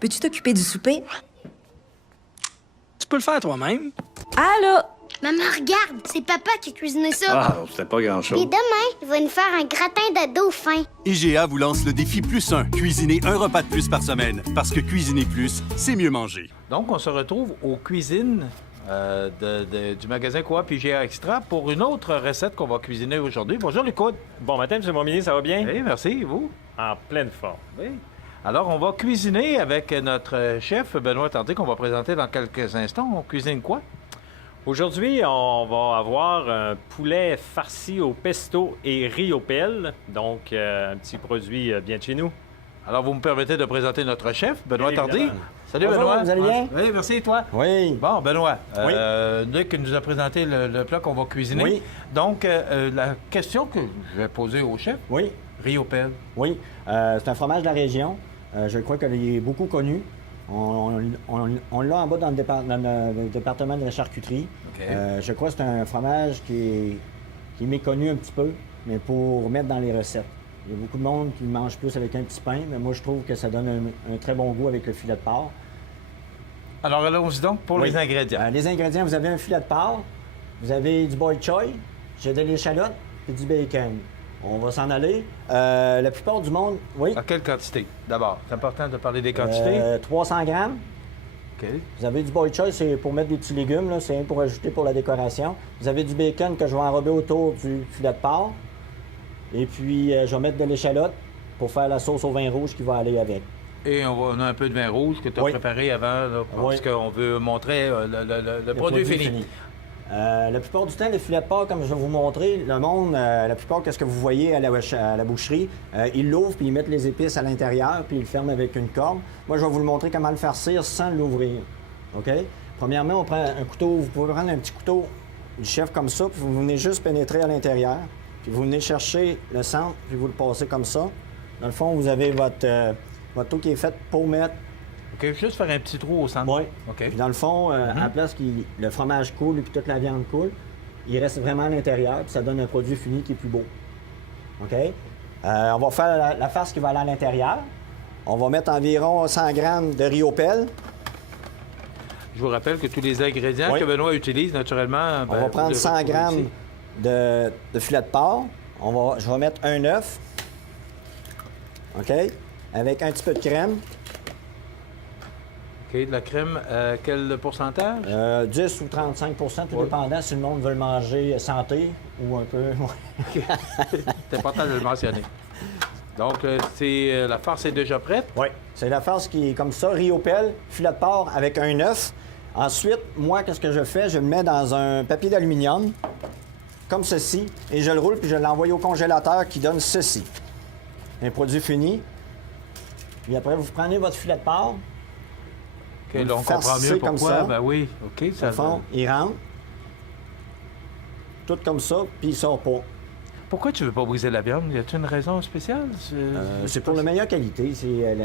Peux-tu t'occuper du souper? Tu peux le faire toi-même. Allô? Maman, regarde, c'est papa qui a cuisiné ça. Ah, c'était pas grand-chose. Et demain, il va nous faire un gratin de dauphin. IGA vous lance le défi +1. Cuisiner un repas de plus par semaine. Parce que cuisiner plus, c'est mieux manger. Donc, on se retrouve aux cuisines du magasin Coop IGA Extra pour une autre recette qu'on va cuisiner aujourd'hui. Bonjour, Luc-Aude. Bon matin, M. Montminier, ça va bien? Oui, merci. Et vous? En pleine forme. Oui. Alors, on va cuisiner avec notre chef, Benoît Tardy, qu'on va présenter dans quelques instants. On cuisine quoi? Aujourd'hui, on va avoir un poulet farci au pesto et riz au pelle. Donc, un petit produit bien de chez nous. Alors, vous me permettez de présenter notre chef, Benoît Bien Tardy. évidemment. Salut, Bonjour, Benoît. vous allez bien? Oui, merci. Et toi? Oui. Bon, Benoît, Oui. Luc nous a présenté le plat qu'on va cuisiner. Oui. Donc, la question que je vais poser au chef, Oui, riz au pelle. oui. C'est un fromage de la région. Je crois qu'il est beaucoup connu. On l'a en bas dans le département de la charcuterie. OK. Je crois que c'est un fromage qui est méconnu un petit peu, mais pour mettre dans les recettes. Il y a beaucoup de monde qui le mange plus avec un petit pain, mais moi, je trouve que ça donne un très bon goût avec le filet de porc. Alors, allons-y donc pour Oui. les ingrédients. Les ingrédients, vous avez un filet de porc, vous avez du bok choy, j'ai de l'échalote et du bacon. On va s'en aller. La plupart du monde, oui, À quelle quantité? D'abord, c'est important de parler des quantités. 300 grammes. OK. Vous avez du bok choy, c'est pour mettre des petits légumes, là, c'est pour ajouter pour la décoration. Vous avez du bacon que je vais enrober autour du filet de porc. Et puis, je vais mettre de l'échalote pour faire la sauce au vin rouge qui va aller avec. Et on a un peu de vin rouge que tu as Oui. préparé avant, là, parce Oui. qu'on veut montrer le produit fini. La plupart du temps, le filet de porc, comme je vais vous montrer, le monde, la plupart, qu'est-ce que vous voyez à la boucherie, ils l'ouvrent, puis ils mettent les épices à l'intérieur, puis ils le ferment avec une corde. Moi, je vais vous le montrer comment le farcir sans l'ouvrir. OK? Premièrement, on prend un couteau, vous pouvez prendre un petit couteau du chef comme ça, puis vous venez juste pénétrer à l'intérieur, puis vous venez chercher le centre, puis vous le passez comme ça. Dans le fond, vous avez votre tout qui est fait pour mettre. OK, juste faire un petit trou au centre. Oui. OK. Puis dans le fond, à la place que le fromage coule et que toute la viande coule, il reste vraiment à l'intérieur, puis ça donne un produit fini qui est plus beau. OK? On va faire la farce qui va aller à l'intérieur. On va mettre environ 100 grammes de riz au pelle. Je vous rappelle que tous les ingrédients Oui. que Benoît utilise, naturellement... On va prendre 100 grammes de filet de porc. Je vais mettre un œuf. OK? Avec un petit peu de crème. OK, de la crème, quel pourcentage? 10 ou 35 tout dépendant si le monde veut le manger santé ou un peu... C'est important de le mentionner. Donc, la farce est déjà prête. Oui. C'est la farce qui est comme ça, riz au pelle, filet de porc avec un œuf. Ensuite, moi, qu'est-ce que je fais? Je le mets dans un papier d'aluminium, comme ceci, et je le roule puis je l'envoie au congélateur qui donne ceci. Un produit fini. Puis après, vous prenez votre filet de porc. OK, Vous là, on le comprend farcez mieux comme pourquoi. ça. Ben oui, OK, Dans ça le fond, il rentre. Tout comme ça, puis il sort pas. Pourquoi tu veux pas briser la viande? Y a-t-il une raison spéciale? C'est pour la meilleure qualité. C'est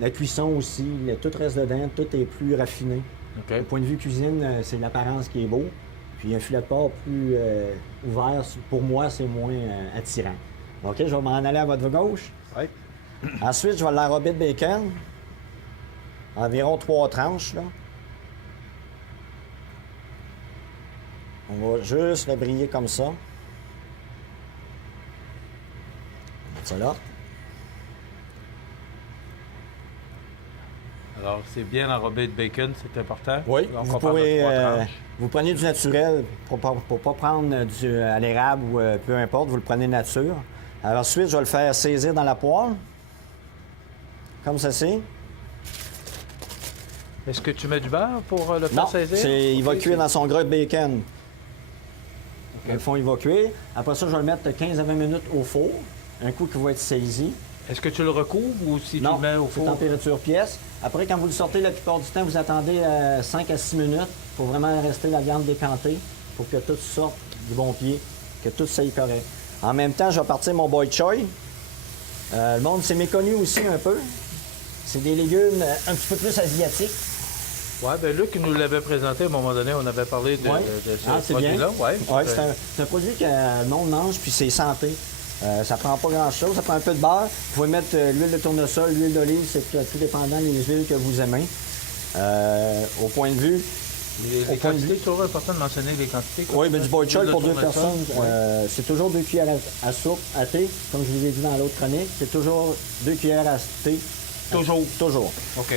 la cuisson aussi. Tout reste dedans. Tout est plus raffiné. OK. Du point de vue cuisine, c'est l'apparence qui est beau. Puis un filet de porc plus ouvert, pour moi, c'est moins attirant. OK, je vais m'en aller à votre gauche. Oui. Ensuite, je vais l'enrober de bacon. Environ 3 tranches, là. On va juste le briller comme ça. On va mettre ça là. Alors, c'est bien enrobé de bacon, c'est important. Oui, Donc, vous on parle de pouvez... 3 tranches. vous prenez du naturel pour pas prendre du à l'érable ou peu importe, vous le prenez nature. Alors ensuite, je vais le faire saisir dans la poêle, comme ceci. Est-ce que tu mets du beurre pour le Non, faire saisir? il va OK, cuire c'est- dans son gras de bacon. Dans le fond, il va cuire. Après ça, je vais le mettre 15 à 20 minutes au four, un coup qu'il va être saisi. Est-ce que tu le recouvres ou si tu Non, le mets au c'est four? température pièce. Après, quand vous le sortez, la plupart du temps, vous attendez 5 à 6 minutes pour vraiment rester la viande décantée, pour que tout sorte du bon pied, que tout s'aille correct. En même temps, je vais partir mon bok choy. Le monde s'est méconnu aussi un peu. C'est des légumes un petit peu plus asiatiques. Oui, bien Luc nous l'avait présenté à un moment donné, on avait parlé de Ouais. ce Ah, c'est bien. produit-là. Ouais, Ouais, c'est un produit que le monde mange, puis c'est santé. Ça prend pas grand-chose. Ça prend un peu de beurre. Vous pouvez mettre l'huile de tournesol, l'huile d'olive, c'est tout dépendant des huiles que vous aimez. Au point de vue... Les quantités, c'est toujours important de mentionner les quantités. Oui, mais du boy choy pour 2 tournesol. personnes, c'est toujours 2 cuillères à soupe, à thé. Comme je vous ai dit dans l'autre chronique, c'est toujours 2 cuillères à thé. Toujours? Toujours. OK.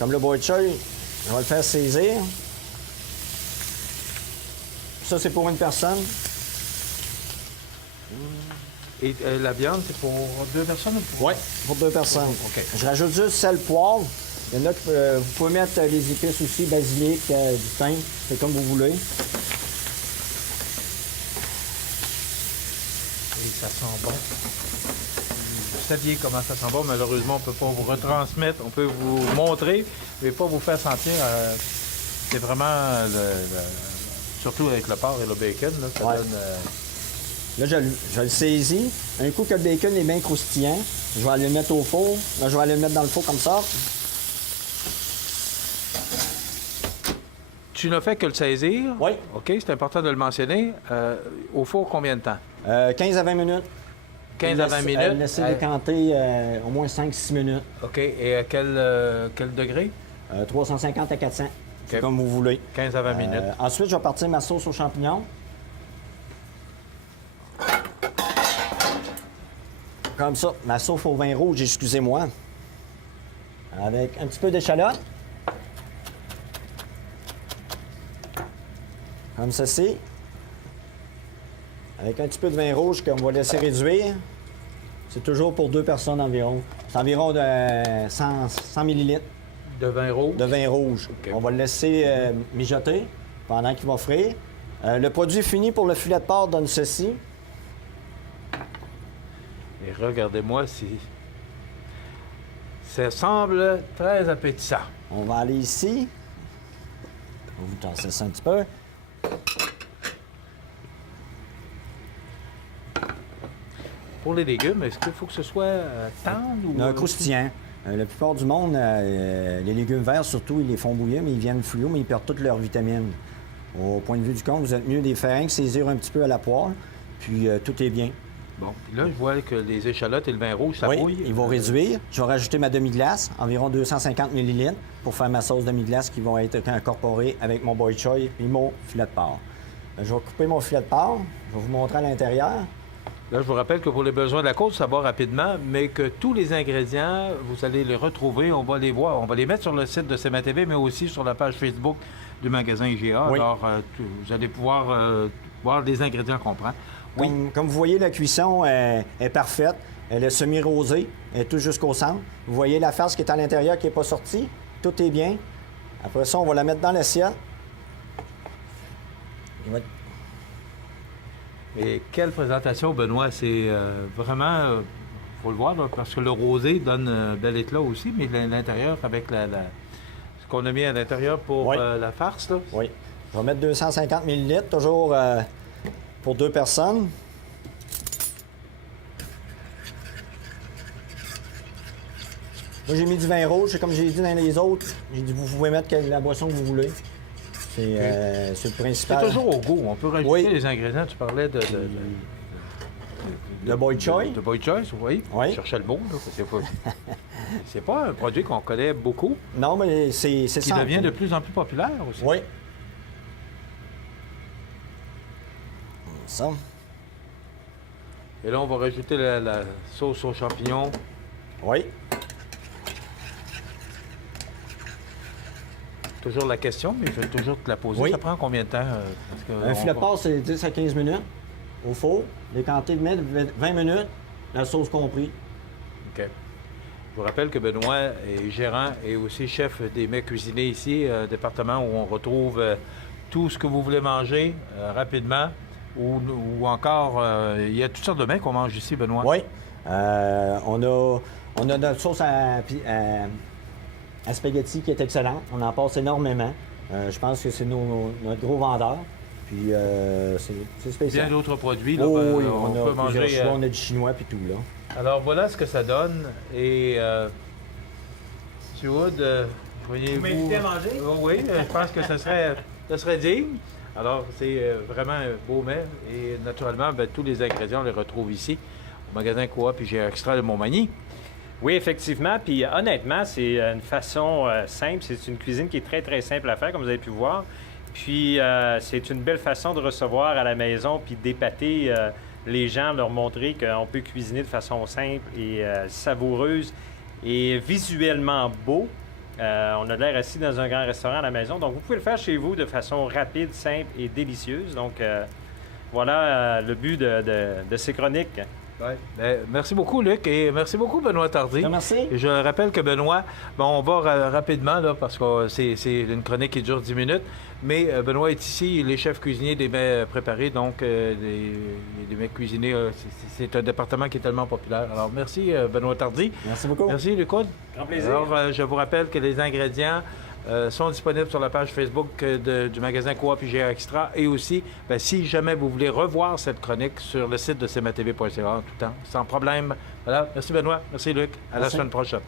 Comme le boy choy, on va le faire saisir. Ça, c'est pour une personne. Et la viande, c'est pour 2 personnes ou pour... Oui, pour 2 personnes. OK. Je rajoute juste sel, poivre. Il y en a que vous pouvez mettre les épices aussi, basilic, du thym, c'est comme vous voulez. Et ça sent bon. Vous saviez comment ça sent bon. Malheureusement, on ne peut pas vous retransmettre. On peut vous montrer, mais pas vous faire sentir. C'est vraiment, surtout avec le porc et le bacon, là, ça Ouais. donne... Là, je le saisis. Un coup que le bacon est bien croustillant, je vais aller le mettre au four. Là, je vais aller le mettre dans le four comme ça. Tu n'as fait que le saisir. Oui. OK, c'est important de le mentionner. Au four, combien de temps? 15 à 20 minutes. 15 à 20 minutes. Laisser décanter au moins 5-6 minutes. OK. Et à quel degré? 350 à 400. C'est comme vous voulez. 15 à 20 minutes. Ensuite, je vais partir ma sauce aux champignons. Comme ça, ma sauce au vin rouge, excusez-moi. Avec un petit peu d'échalote. Comme ceci. Avec un petit peu de vin rouge qu'on va laisser réduire. C'est toujours pour 2 personnes environ. C'est environ de 100 ml De vin rouge. de vin rouge. OK. On va le laisser mijoter pendant qu'il va frire. Le produit fini pour le filet de porc donne ceci. Et regardez-moi si... Ça semble très appétissant. On va aller ici. On va vous tasser ça un petit peu. Pour les légumes, est-ce qu'il faut que ce soit tendre ou... Un croustillant. La plupart du monde, les légumes verts surtout, ils les font bouillir, mais ils viennent fluo, mais ils perdent toutes leurs vitamines. Au point de vue du compte, vous êtes mieux des faire que saisir un petit peu à la poêle, puis tout est bien. Bon, puis là, je vois que les échalotes et le vin rouge, ça Oui, bouille. ils vont réduire. Je vais rajouter ma demi-glace, environ 250 ml, pour faire ma sauce demi-glace qui va être incorporée avec mon boy choy et mon filet de porc. Je vais couper mon filet de porc. Je vais vous montrer à l'intérieur. Là, je vous rappelle que pour les besoins de la côte, ça va rapidement, mais que tous les ingrédients, vous allez les retrouver, on va les voir. On va les mettre sur le site de CMA TV, mais aussi sur la page Facebook du magasin IGA. Oui. Alors, vous allez pouvoir voir les ingrédients qu'on prend. Oui. Comme vous voyez, la cuisson est parfaite. Elle est semi-rosée. Elle est tout jusqu'au centre. Vous voyez la farce qui est à l'intérieur qui n'est pas sortie. Tout est bien. Après ça, on va la mettre dans l'assiette. Il va être- Et quelle présentation, Benoît. C'est vraiment, faut le voir, là, parce que le rosé donne bel éclat aussi, mais l'intérieur, avec ce qu'on a mis à l'intérieur pour Oui. la farce, là. Oui. Je vais mettre 250 ml, toujours pour 2 personnes. Moi, j'ai mis du vin rouge. C'est comme j'ai dit dans les autres. J'ai dit, vous pouvez mettre la boisson que vous voulez. C'est le C'est principal. toujours au goût. On peut rajouter Oui. les ingrédients. Tu parlais de Le boy choy. De boy choy, oui. Oui. Je cherchais le mot, là. C'est pas un produit qu'on connaît beaucoup, Non, mais c'est qui ça. devient de plus en plus populaire aussi. Oui. Ça. Et là, on va rajouter la sauce aux champignons. Oui. Toujours la question, mais je vais toujours te la poser. Oui. Ça prend combien de temps? Parce que Un filet de va- porc, c'est 10 à 15 minutes au four. Décanté de mettre 20 minutes, la sauce compris. OK. Je vous rappelle que Benoît est gérant et aussi chef des mets cuisinés ici, département où on retrouve tout ce que vous voulez manger rapidement. Ou encore, il y a toutes sortes de mets qu'on mange ici, Benoît. Oui. On a notre sauce à spaghetti qui est excellente. On en passe énormément. Je pense que c'est notre gros vendeur. Puis c'est Bien spécial. d'autres produits. Là, Oh, ben, oui, on on peut a manger. plusieurs choix, on a du chinois puis tout, là. Alors voilà ce que ça donne. Et M. Wood, voyez-vous... m'invitez à manger? Oui, je pense que ça serait digne. Alors, c'est vraiment un beau mets. Et naturellement, ben, tous les ingrédients, on les retrouve ici, au magasin Coop IGA Extra de Montmagny. Oui, effectivement. Puis honnêtement, c'est une façon simple. C'est une cuisine qui est très, très simple à faire, comme vous avez pu voir. Puis c'est une belle façon de recevoir à la maison puis d'épater les gens, leur montrer qu'on peut cuisiner de façon simple et savoureuse et visuellement beau. On a l'air assis dans un grand restaurant à la maison. Donc, vous pouvez le faire chez vous de façon rapide, simple et délicieuse. Donc, voilà le but de ces chroniques. Ouais. Merci beaucoup, Luc, et merci beaucoup, Benoît Tardy. Merci. Et je rappelle que Benoît, bon, on va rapidement, là, parce que c'est une chronique qui dure 10 minutes, mais Benoît est ici, il est chef cuisinier des mets préparés, donc des mets cuisinés, c'est un département qui est tellement populaire. Alors, merci, Benoît Tardy. Merci beaucoup. Merci, Luc Hood. Grand plaisir. Alors, je vous rappelle que les ingrédients sont disponibles sur la page Facebook du magasin Coop IGA Extra. Et aussi, ben, si jamais vous voulez revoir cette chronique sur le site de cmatv.ca en tout temps, sans problème. Voilà. Merci Benoît. Merci Luc. À la semaine prochaine.